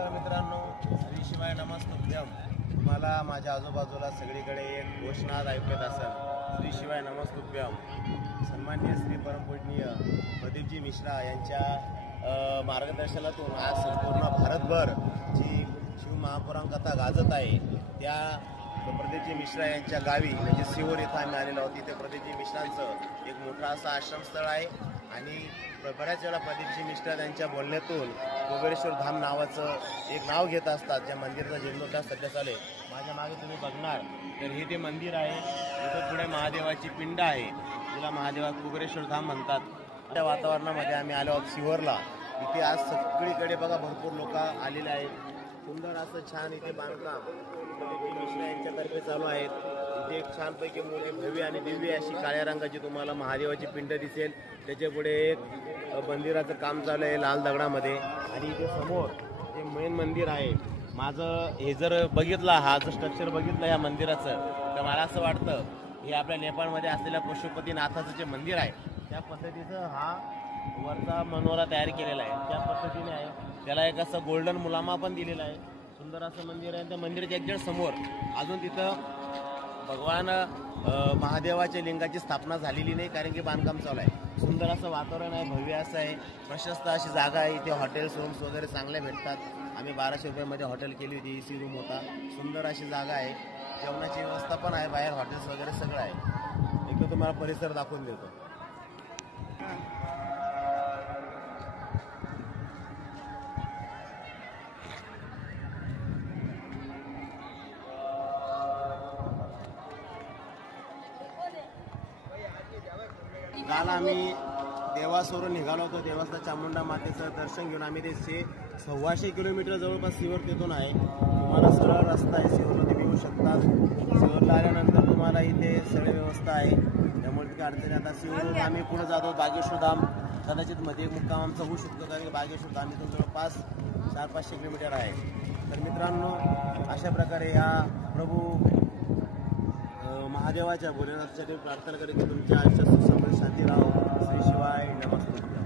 नमस्कार मित्रांनो, श्री शिवाय नमस्तुभ्यम. तुम्हाला माझ्या आजूबाजूला सगळीकडे एक घोषणात ऐकत असेल, श्री शिवाय नमस्तुभ्यम. सन्माननीय श्री परमपूजनीय प्रदीपजी मिश्रा यांच्या मार्गदर्शनातून आज संपूर्ण भारतभर जी शिवमहापुराण कथा गाजत आहे, त्या प्रदीपजी मिश्रा यांच्या गावी म्हणजे सिहोर इथं आम्ही आलेलो आहोत. तिथे प्रदीपजी मिश्रांचं एक मोठा असं आश्रमस्थळ आहे आणि बऱ्याच वेळा प्रदीपजी मिश्रा त्यांच्या बोलण्यातून कुबेरेश्वर धाम नावाचं एक नाव घेत असतात. ज्या मंदिराचा जीर्णोद्धार सध्या चालू आहे. माझ्या मागे तुम्ही बघणार तर हे ते मंदिर आहे. इथं पुढे महादेवाची पिंड आहे, तिला महादेवा कुबेरेश्वर धाम म्हणतात. त्या वातावरणामध्ये आम्ही आलो आहोत सिहोरला. इथे आज सगळीकडे बघा भरपूर लोक आलेले आहेत. सुंदर असं छान इथे बांधकाम प्रदीपजी मिश्रा यांच्यातर्फे चालू आहेत. इथे एक छानपैकी मोठी भव्य आणि दिव्य अशी काळ्या रंगाची तुम्हाला महादेवाची पिंड दिसेल. त्याच्या पुढे एक मंदिराचं काम चालू आहे लाल दगडामध्ये. आणि इथे समोर जे मेन मंदिर आहे, माझं हे जर बघितला, हा जो स्ट्रक्चर बघितलं या मंदिराचं, तर मला असं वाटतं हे आपल्या नेपाळमध्ये असलेल्या पशुपतीनाथाचं जे मंदिर आहे त्या पद्धतीचं हा वरचा मनोरा तयार केलेला आहे. त्या पद्धतीने आहे. त्याला एक असं गोल्डन मुलामा पण दिलेला आहे. सुंदर असं मंदिर आहे. त्या मंदिराच्या एक्झॅक्ट समोर अजून तिथं भगवान महादेवाच्या लिंगाची स्थापना झालेली नाही, कारण की बांधकाम चालू आहे. सुंदर असं वातावरण आहे, भव्य असं आहे, प्रशस्त अशी जागा आहे. इथे हॉटेल्स रूम्स वगैरे चांगले भेटतात. आम्ही 1200 रुपयामध्ये हॉटेल केली होती, AC रूम होता. सुंदर अशी जागा आहे. जेवणाची व्यवस्था पण आहे, बाहेर हॉटेल्स वगैरे सगळं आहे. एकदा तुम्हाला परिसर दाखवून देतो. काल आम्ही देवासवरून निघालो होतो. देवाचा चामुंडा मातेचं दर्शन घेऊन आम्ही ते 125 किलोमीटर जवळपास सिहोर तिथून आहे. तुम्हाला सरळ रस्ता आहे, सिहोरला तुम्ही येऊ शकता. सिहोरला आल्यानंतर तुम्हाला इथे सगळी व्यवस्था आहे, त्यामुळे तिथे अडचणी. आता सिहोरवरून आम्ही पुढे जातो बागेश्वर धाम. कदाचित मध्ये एक मुक्काम आमचा होऊ शकतो, कारण की बागेश्वर धाम इथून जवळपास 400-500 किलोमीटर आहे. तर मित्रांनो, अशा प्रकारे या प्रभू महादेवाच्या भोलेनाथसाठी प्रार्थना करत की तुमच्या आयुष्यात सुख समृद्धी शांती राहो. श्री शिवाय नमस्ते.